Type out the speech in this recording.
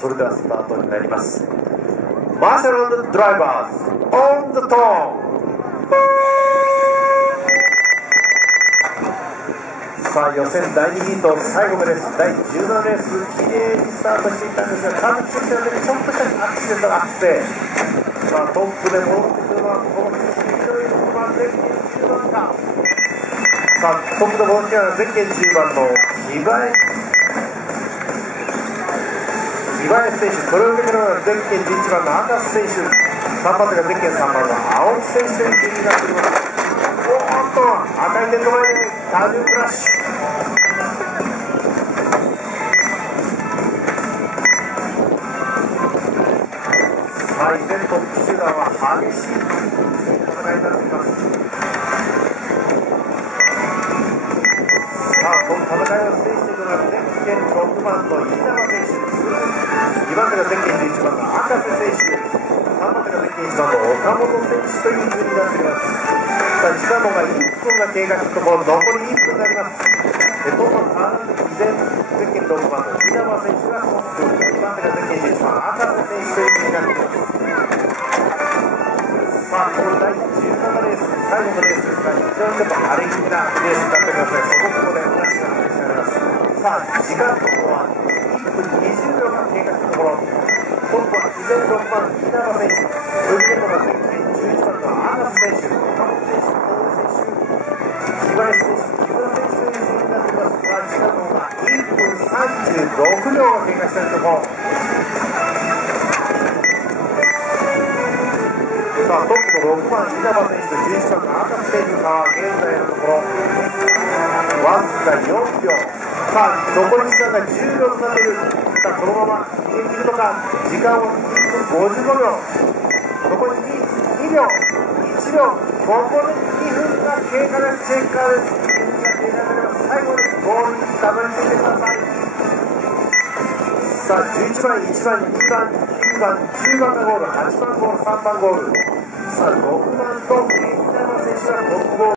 それではスタートになります。マーシャル&ドライバーズオンザトーン。さあ予選第2ヒート最後目です。第17レースきれいにスタートしていたんですが、カーブついたのでちょっとしたアクシデントがあって、さあトップで戻ってくるのはこの黄色い6番ゼッケン10番か。さあトップで戻ってきたのはゼッケン10番の岩井選手、それを受けてるのはゼッケン11番の赤瀬選手、3番手がゼッケン3番の青木選手という順位になっております。おっと赤いテント前でダブルクラッシュ。さあ依然トップ集団は激しい戦いになっています。さあこの戦いを制しているのはゼッケン6番の稲葉選手、2番手がゼッケン11番の赤瀬選手、3番手がゼッケン1番の岡本選手という順になっています。さあ時間のが1分が経過したところ、残り1分になります。トップは依然ゼッケン6番の稲葉選手がトップ、2番手がゼッケン11番赤瀬選手という順になっています。さあこの第17レース最後のレースですが、非常にちょっと荒れ気味なレースになっておりますので、そこでお話がお願いします。さあ時間ところは1分20秒が経過したところ、トップは依然6番稲葉選手、それでもがゼッケン11番の赤瀬選手、岡本選手、小野選手、岩井選手、木村選手という順になっています。時間の方が1分36秒が経過したところ。さあトップの6番稲葉選手と11番の赤瀬選手が現在のところわずか4秒。さあ残り時間が10秒となっている。さあこのまま逃げ切るのか。時間は1分55秒、残り2秒1秒、ここで2分が経過です。チェッカーです。2分が経過になります。最後にゴールにたどり着いてください。さあ11番1番2番9番10番がゴール、8番ゴール、3番ゴール、さあ6番と稲葉選手がトップゴール。